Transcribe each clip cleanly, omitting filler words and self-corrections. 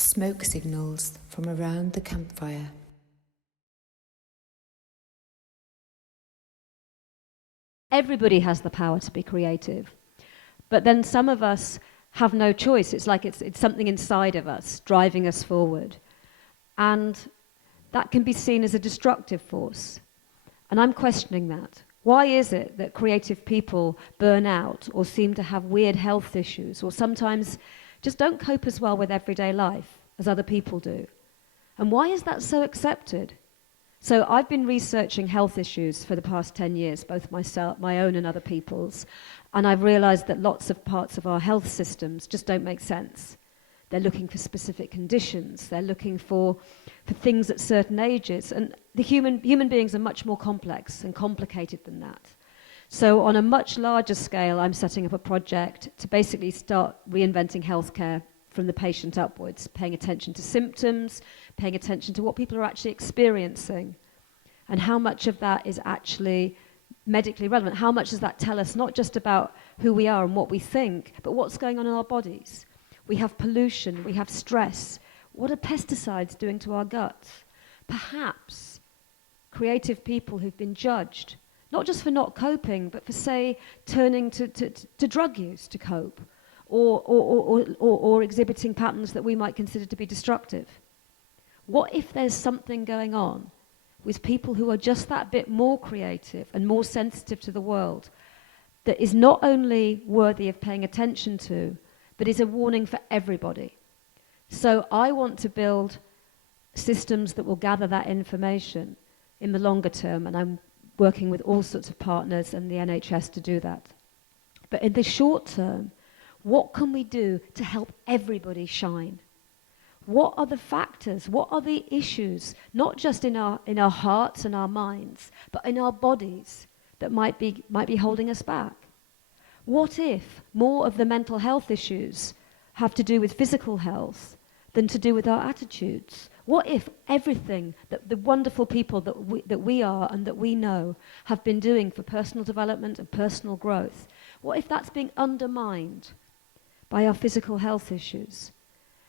Smoke signals from around the campfire. Everybody has the power to be creative, but then some of us have no choice. It's like it's something inside of us driving us forward, and that can be seen as a destructive force. And I'm questioning that. Why is it that creative people burn out or seem to have weird health issues or sometimes just don't cope as well with everyday life as other people do? And why is that so accepted? So I've been researching health issues for the past 10 years, both myself, my own and other people's, and I've realized that lots of parts of our health systems just don't make sense. They're looking for specific conditions, they're looking for things at certain ages, and the human beings are much more complex and complicated than that. So on a much larger scale, I'm setting up a project to basically start reinventing healthcare from the patient upwards, paying attention to symptoms, paying attention to what people are actually experiencing, and how much of that is actually medically relevant. How much does that tell us not just about who we are and what we think, but what's going on in our bodies? We have pollution, we have stress. What are pesticides doing to our guts? Perhaps creative people who've been judged, not just for not coping, but for, say, turning to drug use to cope, or exhibiting patterns that we might consider to be destructive. What if there's something going on with people who are just that bit more creative and more sensitive to the world that is not only worthy of paying attention to, but is a warning for everybody? So I want to build systems that will gather that information in the longer term, and I'm working with all sorts of partners and the NHS to do that. But in the short term, what can we do to help everybody shine? What are the factors? What are the issues, not just in our hearts and our minds, but in our bodies that might be holding us back? What if more of the mental health issues have to do with physical health than to do with our attitudes? What if everything that the wonderful people that we are and that we know have been doing for personal development and personal growth, what if that's being undermined by our physical health issues?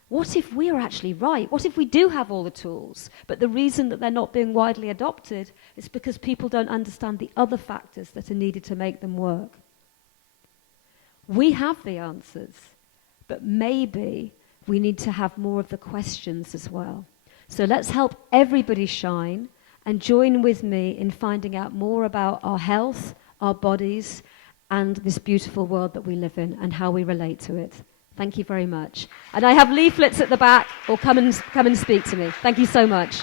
What if we are actually right? What if we do have all the tools, but the reason that they're not being widely adopted is because people don't understand the other factors that are needed to make them work? We have the answers, but maybe we need to have more of the questions as well. So let's help everybody shine and join with me in finding out more about our health, our bodies, and this beautiful world that we live in and how we relate to it. Thank you very much. And I have leaflets at the back, or come and speak to me. Thank you so much.